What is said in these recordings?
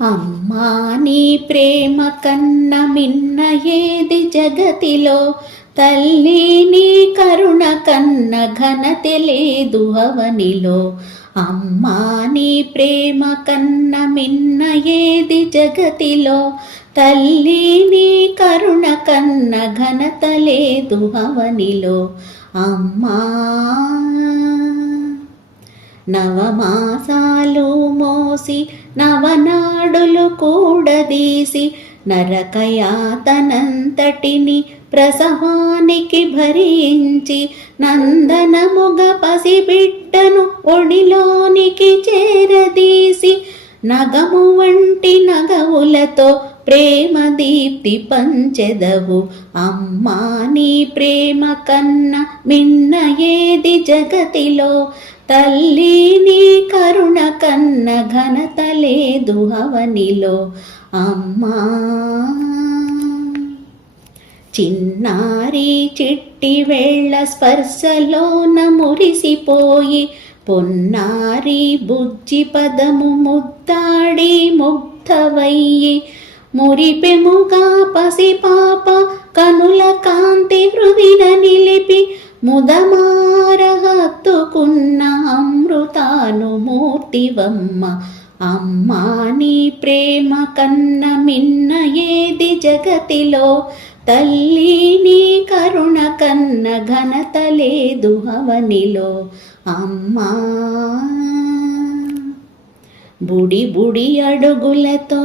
అమ్మా నీ ప్రేమ కన్న మిన్న ఏది జగతిలో తల్లి నీ కరుణ కన్న ఘనత లేదు అవనిలో. అమ్మా నీ ప్రేమ కన్న మిన్న ఏది జగతిలో తల్లి నీ కరుణ కన్న ఘనత లేదు అవనిలో. అమ్మా నవమాసాలు మోసి నవనాడులు కూడదీసి నరకయాతనంతటిని ప్రసవానికి భరించి నందనముగ పసిబిడ్డను ఒడిలోనికి చేరదీసి నగము వంటి నగవులతో ప్రేమ దీప్తి పంచెదవు. అమ్మా నీ ప్రేమ కన్న మిన్న ఏది జగతిలో? తల్లి నీ కరుణ కన్న ఘనత లేదు హవనిలో అమ్మా చిన్నారి చిట్టి వేళ్ళ స్పర్శలోన మురిసిపోయి పొన్నారి బుజ్జి పదము ముద్దాడి ముగ్ధవయ్యి మురిపెముగా పసిపాప కనుల కాంతి హృదిన నిలిపి ముదమారహత్తుకున్న అమృతాను మూర్తివమ్మ. అమ్మా నీ ప్రేమ కన్న మిన్న ఏది జగతిలో? తల్లి నీ కరుణ కన్న ఘనత లేదు హవనిలో అమ్మా బుడి బుడి అడుగులతో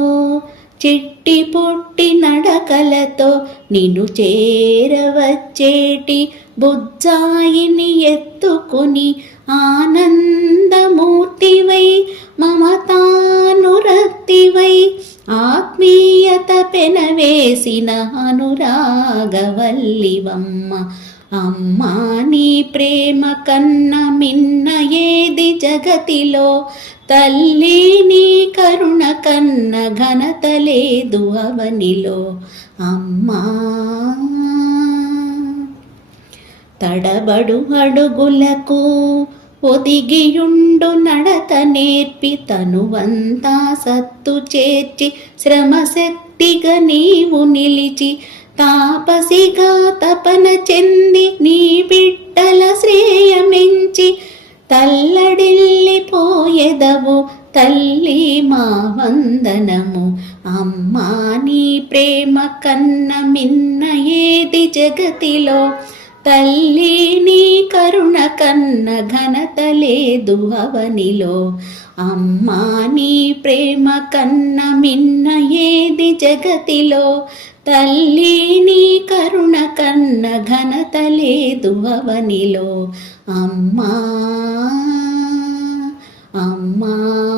చిట్టి పుట్టి నడకలతో నిన్ను చేరవచ్చేటి బుజ్జాయిని ఎత్తుకుని ఆనందమూర్తివై మమతానురక్తివై ఆత్మీయత పెనవేసిన అనురాగవల్లివమ్మ. అమ్మా నీ ప్రేమ కన్న మిన్న ఏది జగతిలో తల్లి నీ కరుణ కన్న ఘనత లేదు అవనిలో అమ్మా. తడబడు అడుగులకు ఒదిగియుండు నడత నేర్పి తనువంతా సత్తు చేర్చి శ్రమశక్తిగా నీవు నిలిచి తాపసిగా తపన పెదవు తల్లి మా వందనము. అమ్మా నీ ప్రేమ కన్న మిన్న ఏది జగతిలో? తల్లి నీ కరుణ కన్న ఘనత లేదు అవనిలో. అమ్మా నీ ప్రేమ కన్న మిన్న ఏది జగతిలో? తల్లి నీ కరుణ కన్న ఘనత లేదు అవనిలో. అమ్మా. అమ్మా అమ్మా